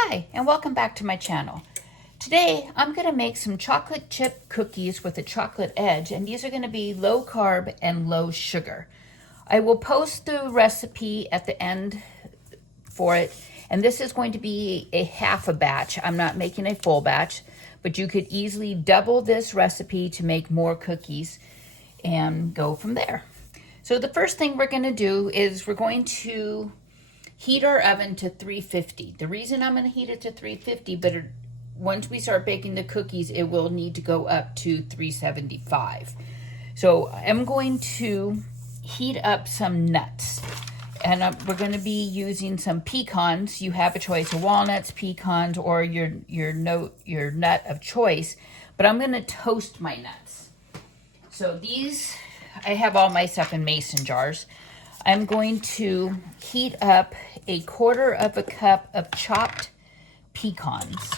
Hi, and welcome back to my channel. Today, I'm going to make some chocolate chip cookies with a chocolate edge, and these are going to be low carb and low sugar. I will post the recipe at the end for it, and this is going to be a half a batch. I'm not making a full batch, but you could easily double this recipe to make more cookies and go from there. So the first thing we're going to do is we're going to heat our oven to 350. The reason I'm going to heat it to 350, but once we start baking the cookies, it will need to go up to 375. So I'm going to heat up some nuts. And we're going to be using some pecans. You have a choice of walnuts, pecans, or your nut of choice. But I'm going to toast my nuts. So these, I have all my stuff in mason jars. I'm going to heat up a quarter of a cup of chopped pecans.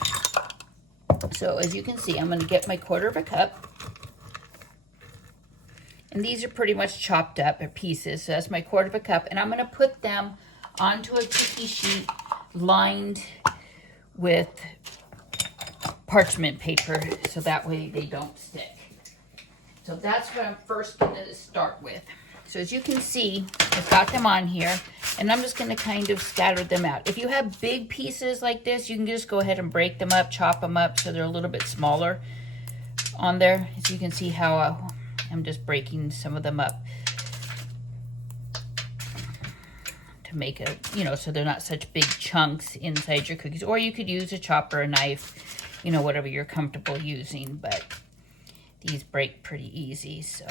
So as you can see, I'm going to get my quarter of a cup. And these are pretty much chopped up pieces. So that's my quarter of a cup. And I'm going to put them onto a cookie sheet lined with parchment paper so that way they don't stick. So that's what I'm first going to start with. So as you can see, I've got them on here, and I'm just going to kind of scatter them out. If you have big pieces like this, you can just go ahead and break them up, chop them up so they're a little bit smaller on there. As you can see how I'm just breaking some of them up to make a, so they're not such big chunks inside your cookies. Or you could use a chopper, a knife, whatever you're comfortable using, but these break pretty easy, so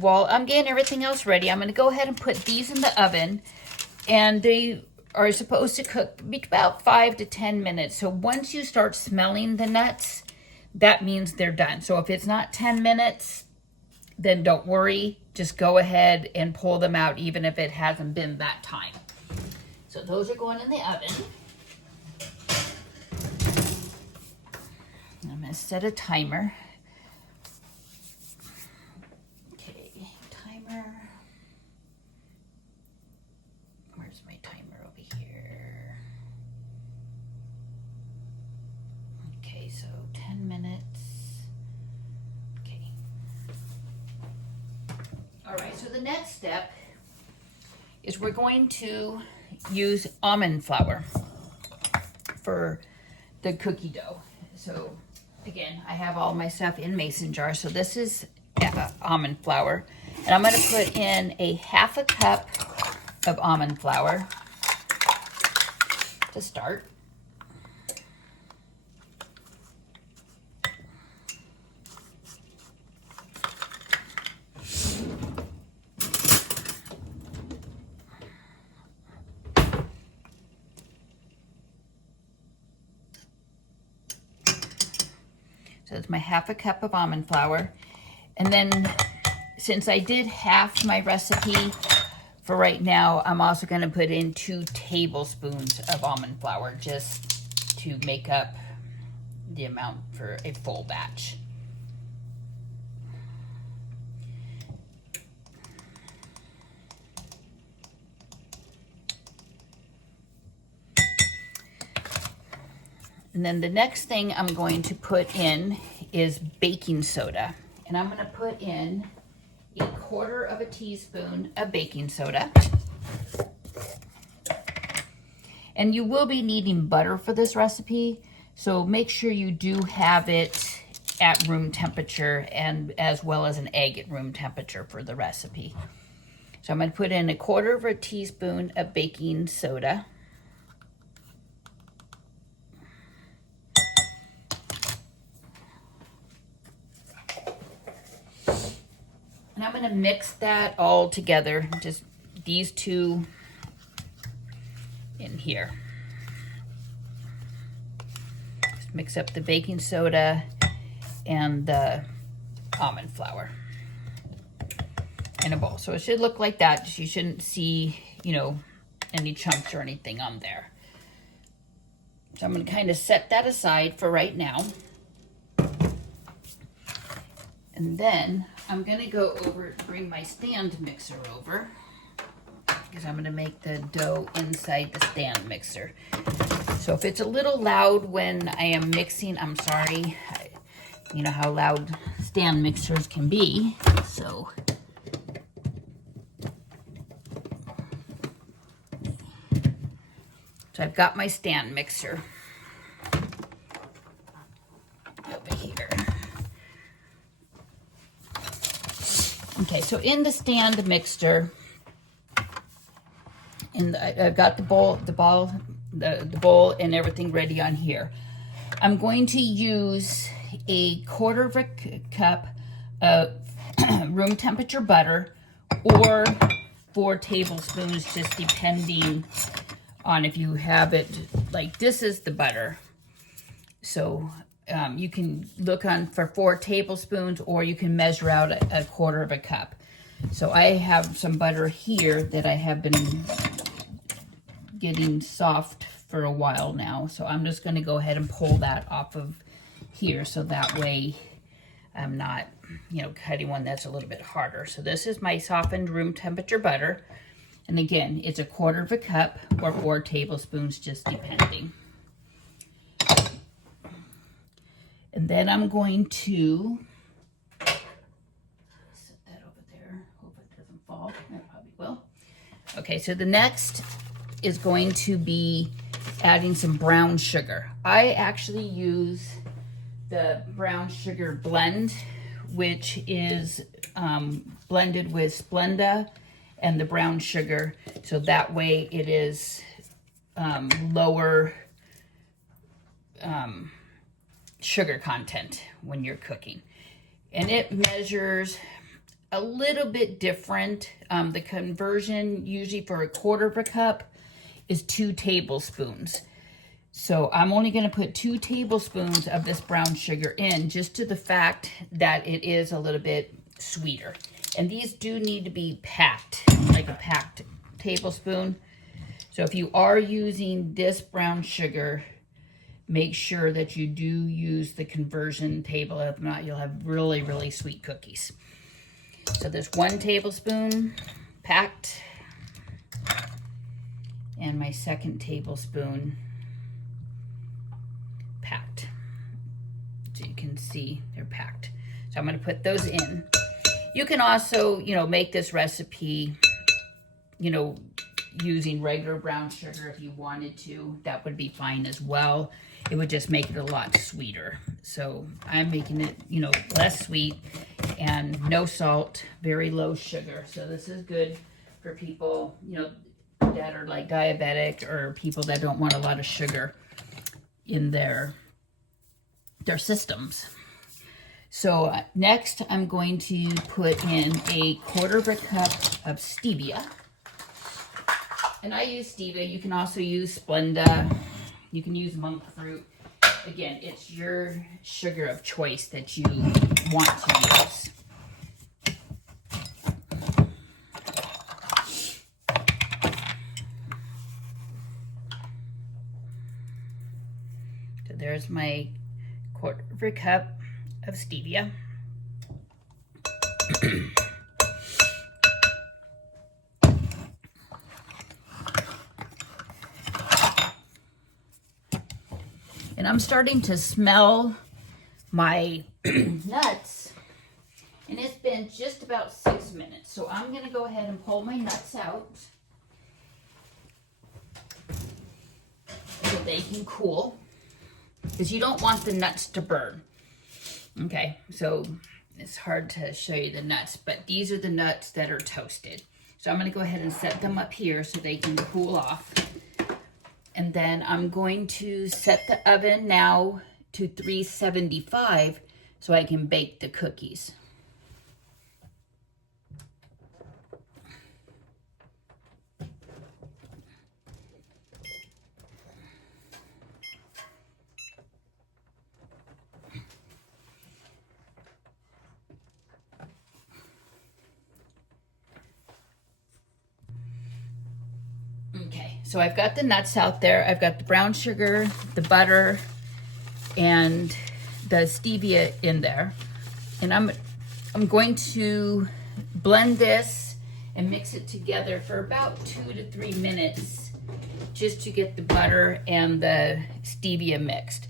while I'm getting everything else ready, I'm going to go ahead and put these in the oven, and they are supposed to cook about 5 to 10 minutes. So once you start smelling the nuts, that means they're done. So if it's not 10 minutes, then don't worry. Just go ahead and pull them out, even if it hasn't been that time. So those are going in the oven. I'm going to set a timer. Where's my timer over here? Okay, so 10 minutes. Okay. All right, so the next step is we're going to use almond flour for the cookie dough. So again, I have all my stuff in mason jars. So this is almond flour. And I'm going to put in a half a cup of almond flour to start. So it's my half a cup of almond flour. And then since I did half my recipe for right now, I'm also going to put in 2 tablespoons of almond flour just to make up the amount for a full batch. And then the next thing I'm going to put in is baking soda. And I'm going to put in a quarter of a teaspoon of baking soda. And you will be needing butter for this recipe, so make sure you do have it at room temperature, and as well as an egg at room temperature for the recipe. So I'm going to put in a quarter of a teaspoon of baking soda. And I'm going to mix that all together, just these two in here. Just mix up the baking soda and the almond flour in a bowl. So it should look like that. You shouldn't see, any chunks or anything on there. So I'm going to kind of set that aside for right now. And then I'm going to go over, bring my stand mixer over. because I'm going to make the dough inside the stand mixer. So if it's a little loud when I am mixing, I'm sorry. You know how loud stand mixers can be. So I've got my stand mixer over here. Okay, so in the stand mixer, I've got the bowl and everything ready on here. I'm going to use a quarter of a cup of room temperature butter, or 4 tablespoons, just depending on if you have it. Like, this is the butter. So you can look on for 4 tablespoons, or you can measure out a quarter of a cup. So I have some butter here that I have been getting soft for a while now. So I'm just going to go ahead and pull that off of here, so that way I'm not, cutting one that's a little bit harder. So this is my softened room temperature butter. And again, it's a quarter of a cup or 4 tablespoons, just depending. And then I'm going to set that over there. Hope it doesn't fall. It probably will. Okay, so the next is going to be adding some brown sugar. I actually use the brown sugar blend, which is blended with Splenda and the brown sugar, so that way it is lower sugar content when you're cooking. And it measures a little bit different. The conversion usually for a quarter of a cup is 2 tablespoons. So I'm only going to put 2 tablespoons of this brown sugar in, just to the fact that it is a little bit sweeter. And these do need to be packed, like a packed tablespoon. So if you are using this brown sugar, make sure that you do use the conversion table. If not, you'll have really, really sweet cookies. So there's 1 tablespoon packed, and my 2nd tablespoon packed. So you can see they're packed. So I'm going to put those in. You can also, make this recipe, using regular brown sugar if you wanted to. That would be fine as well. It would just make it a lot sweeter. So I'm making it, less sweet and no salt, very low sugar. So this is good for people, that are like diabetic, or people that don't want a lot of sugar in their systems. So next I'm going to put in a quarter of a cup of stevia. And I use stevia. You can also use Splenda. You can use monk fruit. Again, it's your sugar of choice that you want to use. So there's my quarter of a cup of stevia. And I'm starting to smell my nuts, and it's been just about 6 minutes. So I'm going to go ahead and pull my nuts out so they can cool, because you don't want the nuts to burn. Okay, so it's hard to show you the nuts, but these are the nuts that are toasted. So I'm going to go ahead and set them up here so they can cool off. And then I'm going to set the oven now to 375 so I can bake the cookies. Okay, so I've got the nuts out there. I've got the brown sugar, the butter, and the stevia in there. And I'm going to blend this and mix it together for about 2 to 3 minutes just to get the butter and the stevia mixed.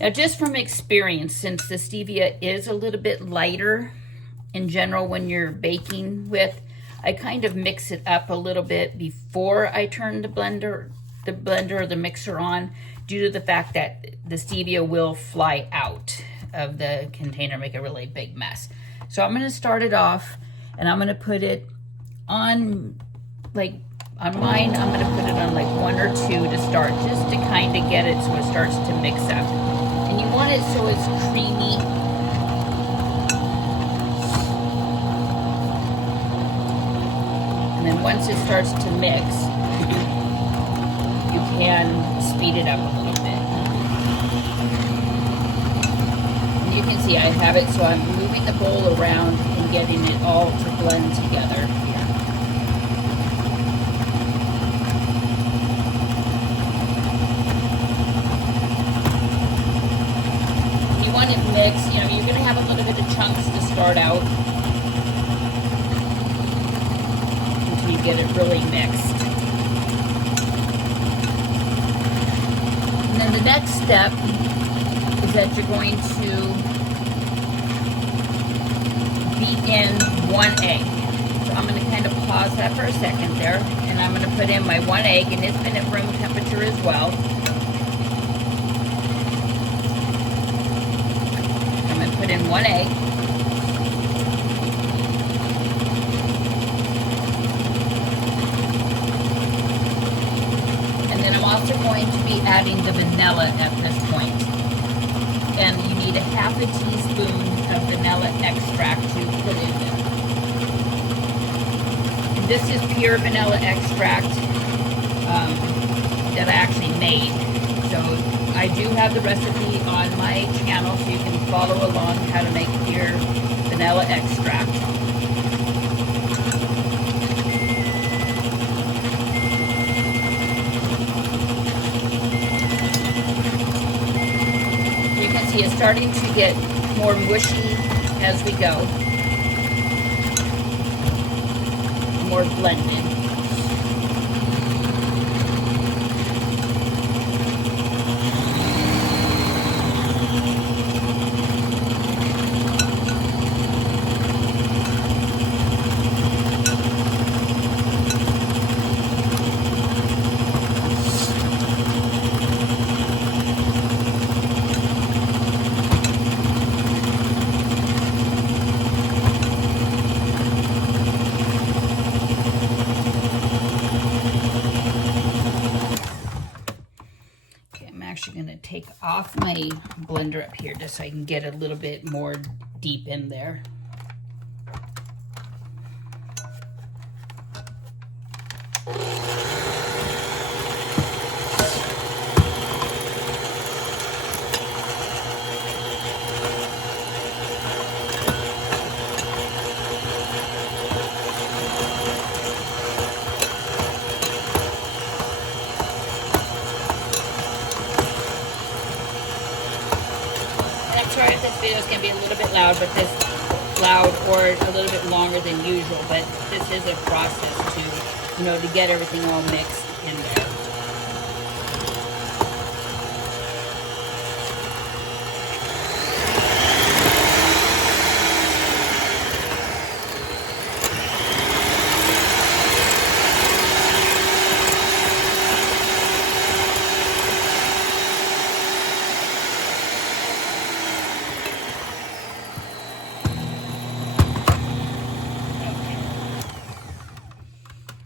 Now, just from experience, since the stevia is a little bit lighter in general when you're baking with, I kind of mix it up a little bit before I turn the blender or the mixer on, due to the fact that the stevia will fly out of the container, make a really big mess. So I'm gonna start it off, and I'm gonna put it on, like on mine, I'm gonna put it on like 1 or 2 to start, just to kind of get it so it starts to mix up. And you want it so it's creamy. And then once it starts to mix, you can speed it up a little bit. And you can see I have it, so I'm moving the bowl around and getting it all to blend together here. You want it mixed, you know, you're gonna have a little bit of chunks to start out until you get it really mixed. And then the next step is that you're going to beat in 1 egg. So I'm going to kind of pause that for a second there, and I'm going to put in my 1 egg, and it's been at room temperature as well. I'm going to put in 1 egg. And then I'm also going to be adding the vanilla at this point. And you need a ½ teaspoon of vanilla extract to put in there. And this is pure vanilla extract that I actually made. So I do have the recipe on my channel, so you can follow along how to make pure vanilla extract. See, it's starting to get more mushy as we go, more blended. Going to take off my blender up here just so I can get a little bit more deep in there. Sorry if this video is going to be a little bit loud, or a little bit longer than usual, but this is a process to, you know, to get everything all mixed in there.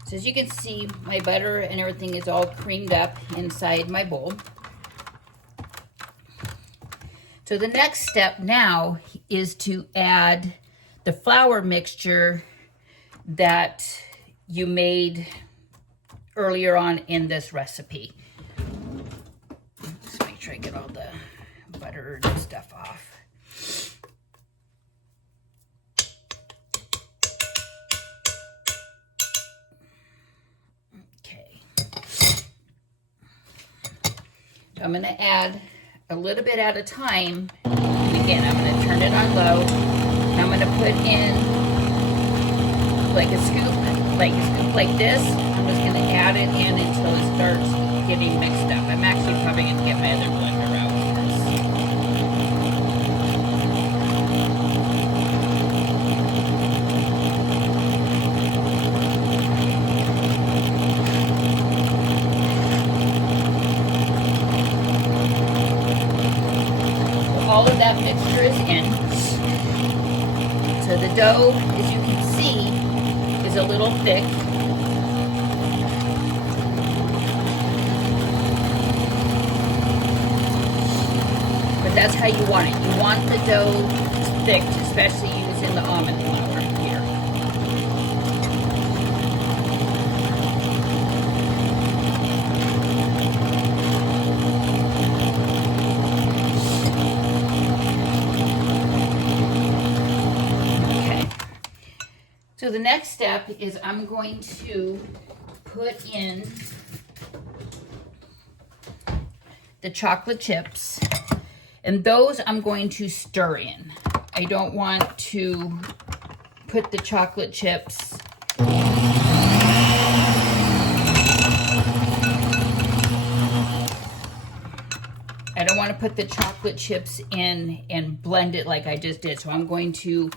So as you can see, my butter and everything is all creamed up inside my bowl. So the next step now is to add the flour mixture that you made earlier on in this recipe. Just make sure I get all the butter and stuff off. I'm going to add a little bit at a time. And again, I'm going to turn it on low. And I'm going to put in like a scoop like this. I'm just gonna add it in until it starts getting mixed up. I'm actually probably gonna get my other blender out. All of that mixture is in. So the dough, as you can see, is a little thick. But that's how you want it. You want the dough thick, especially using the almond flour here. So the next step is I'm going to put in the chocolate chips, and those I'm going to stir in. I don't want to put the chocolate chips in and blend it like I just did. So I'm going to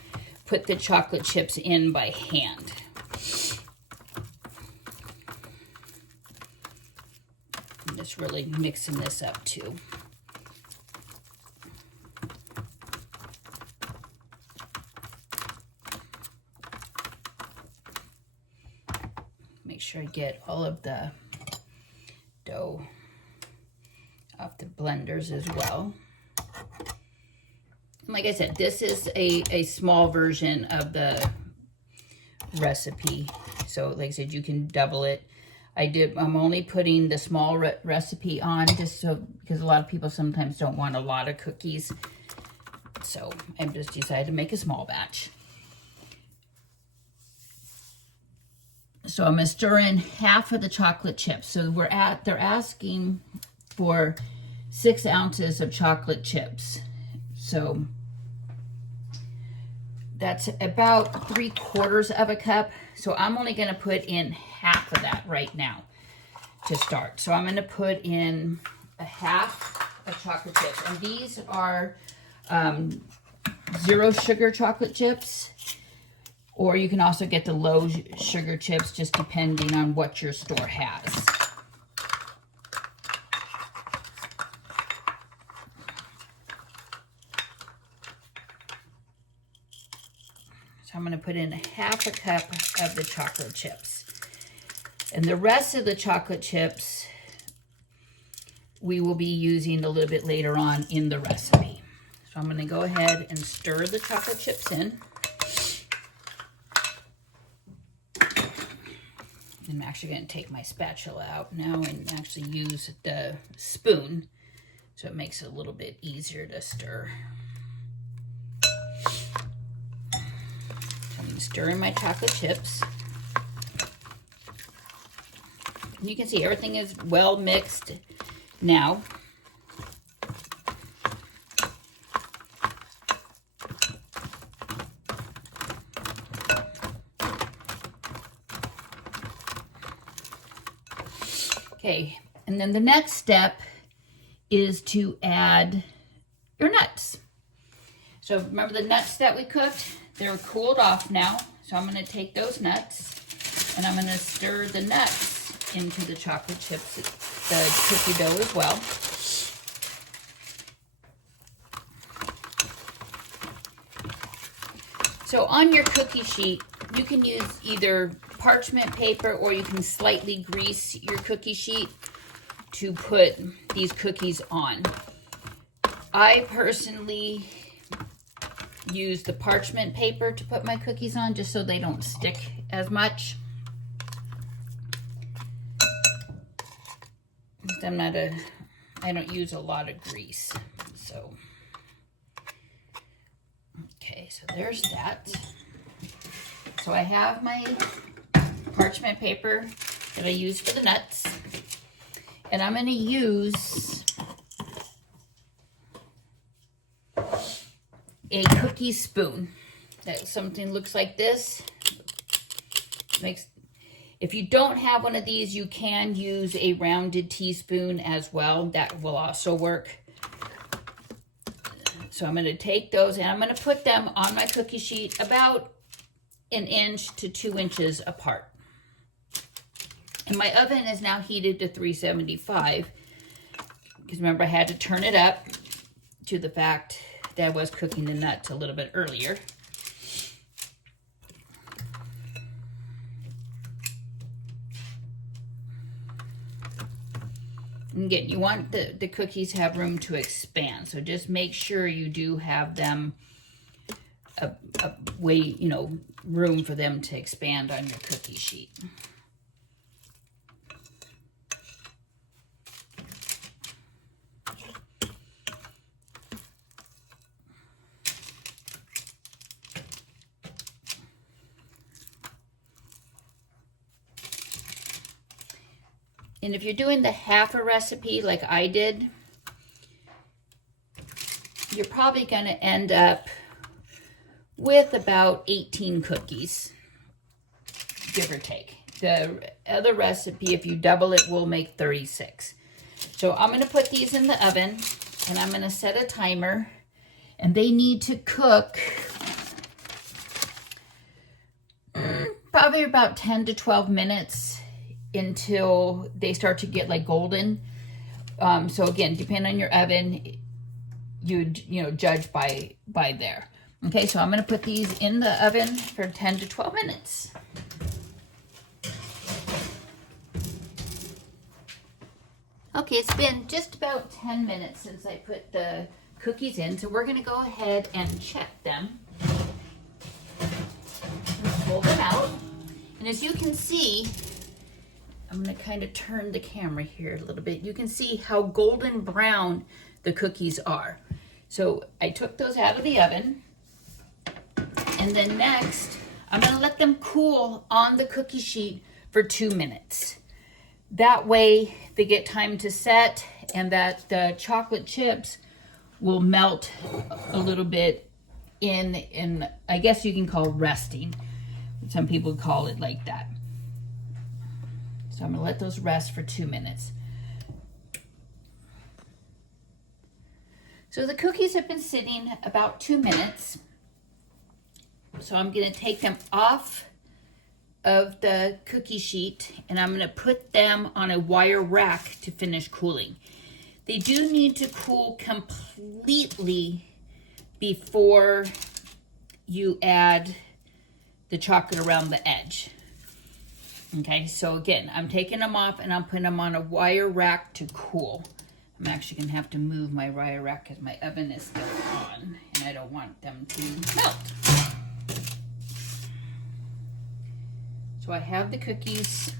put the chocolate chips in by hand. I'm just really mixing this up too. Make sure I get all of the dough off the blenders as well. Like I said, this is a small version of the recipe. So like I said, you can double it. I'm only putting the small recipe on just so, because a lot of people sometimes don't want a lot of cookies. So I've just decided to make a small batch. So I'm gonna stir in half of the chocolate chips. So they're asking for 6 ounces of chocolate chips. So that's about 3/4 of a cup. So I'm only gonna put in half of that right now to start. So I'm gonna put in a half of chocolate chips. And these are 0 sugar chocolate chips. Or you can also get the low sugar chips, just depending on what your store has. So I'm going to put in half a cup of the chocolate chips. And the rest of the chocolate chips we will be using a little bit later on in the recipe. So I'm going to go ahead and stir the chocolate chips in. I'm actually going to take my spatula out now and actually use the spoon so it makes it a little bit easier to stir. So I'm going to stir in my chocolate chips. And you can see everything is well mixed now. Okay, and then the next step is to add your nuts. So remember the nuts that we cooked? They're cooled off now. So I'm going to take those nuts and I'm going to stir the nuts into the chocolate chips, the cookie dough as well. So on your cookie sheet, you can use either parchment paper or you can slightly grease your cookie sheet to put these cookies on. I personally use the parchment paper to put my cookies on just so they don't stick as much. I don't use a lot of grease, so. Okay, so there's that. So I have my parchment paper that I use for the nuts. And I'm going to use a cookie spoon. That something looks like this. If you don't have one of these, you can use a rounded teaspoon as well. That will also work. So I'm going to take those and I'm going to put them on my cookie sheet about 1 inch to 2 inches apart. And my oven is now heated to 375. Because remember, I had to turn it up to the fact that I was cooking the nuts a little bit earlier. And again, you want the cookies to have room to expand. So just make sure you do have them a way, you know, room for them to expand on your cookie sheet. And if you're doing the half a recipe like I did, you're probably going to end up with about 18 cookies, give or take. The other recipe, if you double it, will make 36. So I'm going to put these in the oven, and I'm going to set a timer, and they need to cook probably about 10 to 12 minutes until they start to get like golden. So again, depending on your oven, you know, judge by there. Okay, so I'm going to put these in the oven for 10 to 12 minutes. Okay, it's been just about 10 minutes since I put the cookies in, so we're going to go ahead and check them. Let's pull them out. And as you can see, I'm going to kind of turn the camera here a little bit. You can see how golden brown the cookies are. So I took those out of the oven. And then next, I'm going to let them cool on the cookie sheet for 2 minutes. That way they get time to set and that the chocolate chips will melt a little bit in I guess you can call resting. Some people call it like that. So I'm going to let those rest for 2 minutes. So the cookies have been sitting about 2 minutes. So I'm going to take them off of the cookie sheet and I'm going to put them on a wire rack to finish cooling. They do need to cool completely before you add the chocolate around the edge. Okay, so again, I'm taking them off and I'm putting them on a wire rack to cool. I'm actually going to have to move my wire rack because my oven is still on and I don't want them to melt. So I have the cookies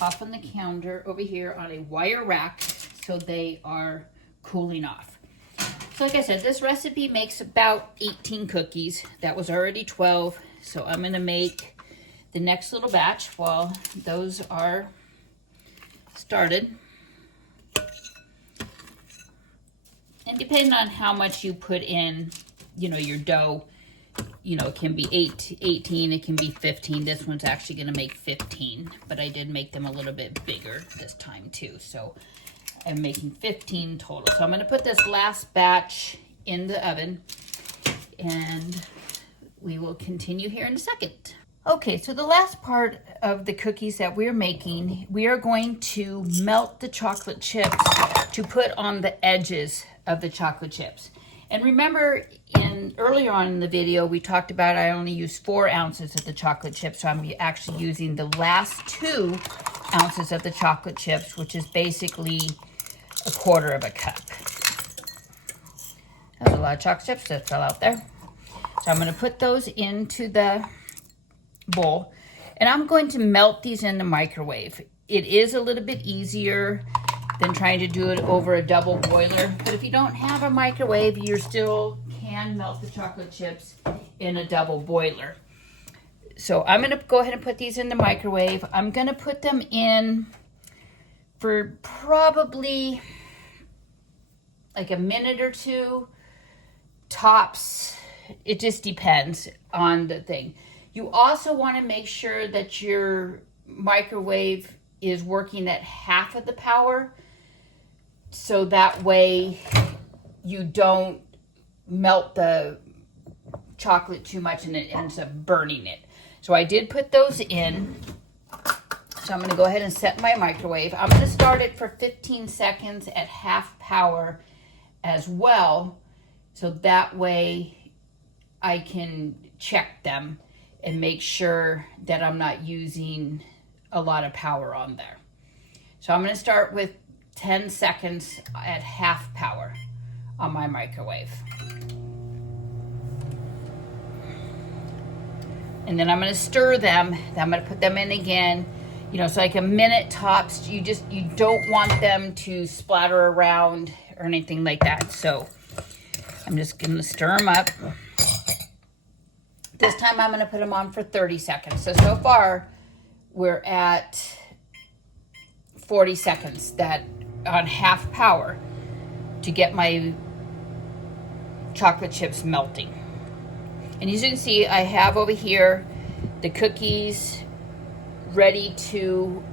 off on the counter over here on a wire rack so they are cooling off. So like I said, this recipe makes about 18 cookies. That was already 12. So I'm going to make the next little batch while those are started. And depending on how much you put in, you know, your dough, you know, it can be 18, it can be 15. This one's actually going to make 15, but I did make them a little bit bigger this time too. So I'm making 15 total. So I'm going to put this last batch in the oven and we will continue here in a second. Okay, so the last part of the cookies that we're making, we are going to melt the chocolate chips to put on the edges of the chocolate chips. And remember, earlier on in the video, we talked about I only used 4 ounces of the chocolate chips, so I'm actually using the last 2 ounces of the chocolate chips, which is basically 1/4 cup. That was a lot of chocolate chips that fell out there. So I'm going to put those into the bowl, and I'm going to melt these in the microwave. It is a little bit easier than trying to do it over a double boiler, but if you don't have a microwave, you still can melt the chocolate chips in a double boiler. So I'm going to go ahead and put these in the microwave. I'm going to put them in for probably like a minute or 2 tops. It just depends on the thing. You also want to make sure that your microwave is working at half of the power, so that way you don't melt the chocolate too much and it ends up burning it. So I did put those in. So I'm going to go ahead and set my microwave. I'm going to start it for 15 seconds at half power as well, so that way I can check them and make sure that I'm not using a lot of power on there. So I'm going to start with 10 seconds at half power on my microwave. And then I'm going to stir them. Then I'm going to put them in again, you know, so like a minute tops. You don't want them to splatter around or anything like that. So I'm just going to stir them up. This time I'm going to put them on for 30 seconds. So far we're at 40 seconds that on half power to get my chocolate chips melting. And as you can see, I have over here the cookies ready to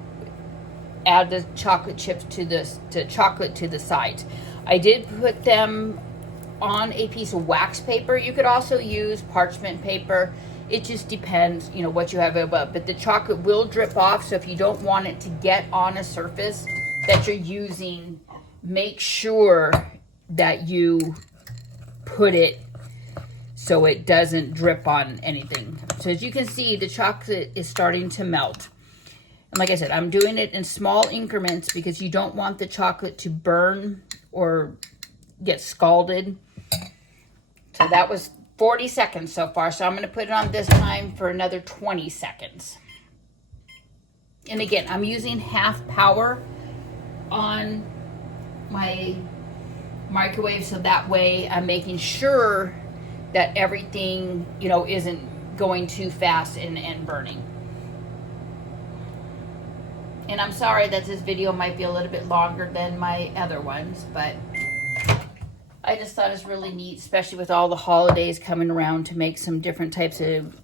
add the chocolate chips to the sides. I did put them on a piece of wax paper. You could also use parchment paper. It just depends, you know, what you have above. But the chocolate will drip off, so if you don't want it to get on a surface that you're using, make sure that you put it so it doesn't drip on anything. So as you can see, the chocolate is starting to melt. And like I said, I'm doing it in small increments because you don't want the chocolate to burn or get scalded. So that was 40 seconds so far. So I'm going to put it on this time for another 20 seconds. And again, I'm using half power on my microwave, so that way I'm making sure that everything, you know, isn't going too fast and burning. And I'm sorry that this video might be a little bit longer than my other ones, but I just thought it's really neat, especially with all the holidays coming around, to make some different types of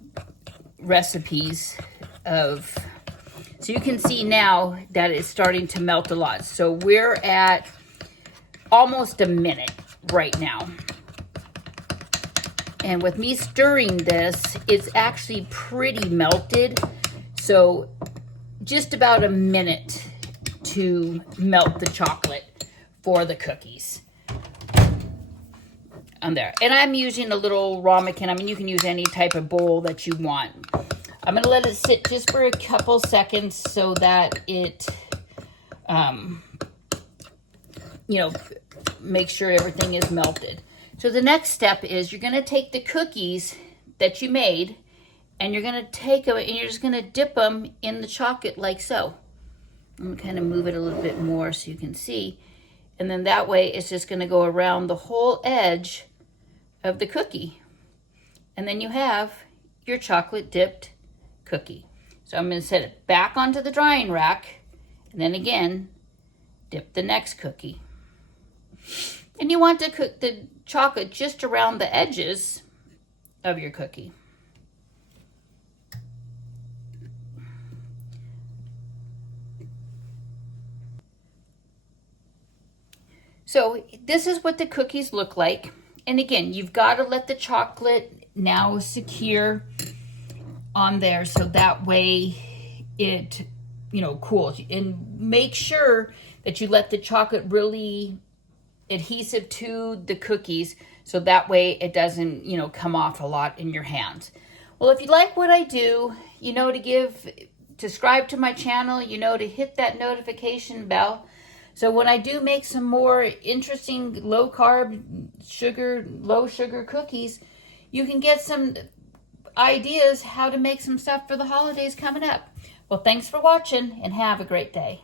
recipes of. So you can see now that it's starting to melt a lot. So we're at almost a minute right now. And with me stirring this, it's actually pretty melted. So just about a minute to melt the chocolate for the cookies. On there. And I'm using a little ramekin. I mean, you can use any type of bowl that you want. I'm going to let it sit just for a couple seconds so that it, you know, make sure everything is melted. So the next step is you're going to take the cookies that you made and you're going to take them and you're just going to dip them in the chocolate like so. I'm going to kind of move it a little bit more so you can see. And then that way it's just going to go around the whole edge of the cookie. And then you have your chocolate dipped cookie. So I'm going to set it back onto the drying rack and then again dip the next cookie. And you want to cook the chocolate just around the edges of your cookie. So this is what the cookies look like. And again, you've got to let the chocolate now secure on there so that way it, you know, cools. And make sure that you let the chocolate really adhesive to the cookies so that way it doesn't, you know, come off a lot in your hands. Well, if you like what I do, you know, subscribe to my channel, you know, to hit that notification bell. So when I do make some more interesting low carb, low sugar cookies, you can get some ideas how to make some stuff for the holidays coming up. Well, thanks for watching and have a great day.